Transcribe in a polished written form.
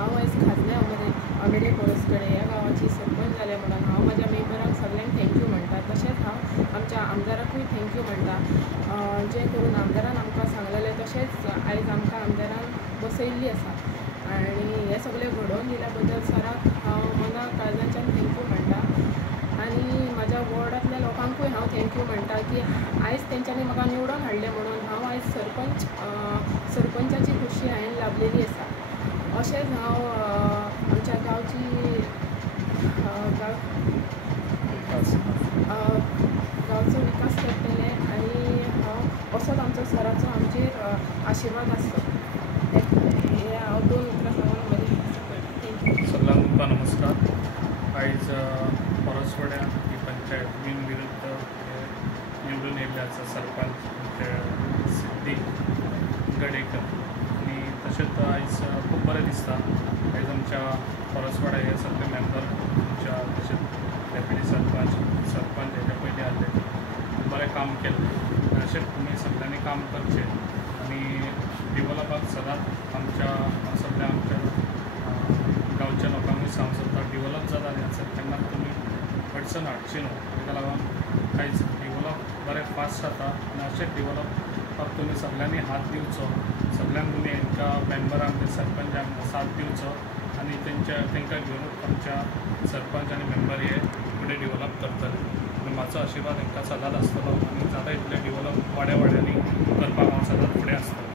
हांव आयज खाजने अमेले कोरसकडे ह्या गांवाची सरपंच जाले म्हणून हांव म्हाज्या मेंबरांक सगळ्यांक थँक्यू म्हणटा। तशेंच हांव आमच्या आमदाराकूय थँक्यू म्हणटा, जें करून आमदारान आमकां सांगलेलें तशेंच आयज आमकां आमदारान बसयल्ली आसा आनी हें सगळें घडोवन दिल्या बद्दल सराक हांव मना काळजांच्यान थँक्यू म्हणटा। आनी म्हाज्या वॉर्डांतल्या लोकांकूय हांव थँक्यू म्हणटा की आयज तेंच्यांनी म्हाका निवडून हाडलें म्हणून हांव आयज सरपंचाची खुशी हांवें लाभलेली आसा। अशेंच हांव आमच्या गांवची गांवचो विकास करतलें आनी हांव असोच आमचो सराचो आमचेर आशिर्वाद आसता। हे हांव 2 उतरां सांगून थँक्यू। सगळ्यांक तुमकां नमस्कार। आयज परसवड्या ही पंचायत बिनविरुद्ध निवडून येयल्ले आसा सरपंच सिद्धी गडेकर आनी तशेंच आयज खूब बरें दिसता। आयज आमच्या परसवाड्या हे सगळे मेंबर आमच्या तशेंच डेप्युटी सरपंच हेच्या पयलीं आसले बरें काम केलें। अशेंच तुमी सगळ्यांनी काम करचें आनी डेवलपाक सदांच आमच्या सगळ्या आमच्या गांवच्या लोकांकूय सांगूंक सोदता डेवलप जाता तेन्ना तुमी अडचण हाडची न्हू। ताका लागून आयज डेवलप बरें फास्ट जाता आनी अशेंच डेवलपाक तुमी सगळ्यांनी हात दिवचो। सगळ्यांक तुमी हांकां मेंबरांक सरपंचांक साथ दिवचो आनी तांकां घेवनूच आमच्या सरपंच आनी मेंबर हे फुडें डेवलप करतले आनी म्हाजो आशिर्वाद तांकां सदांच आसतलो आनी जाता तितलें डेवलप वाड्या वाड्यांनी करपाक हांव सदांच फुडें आसतलो।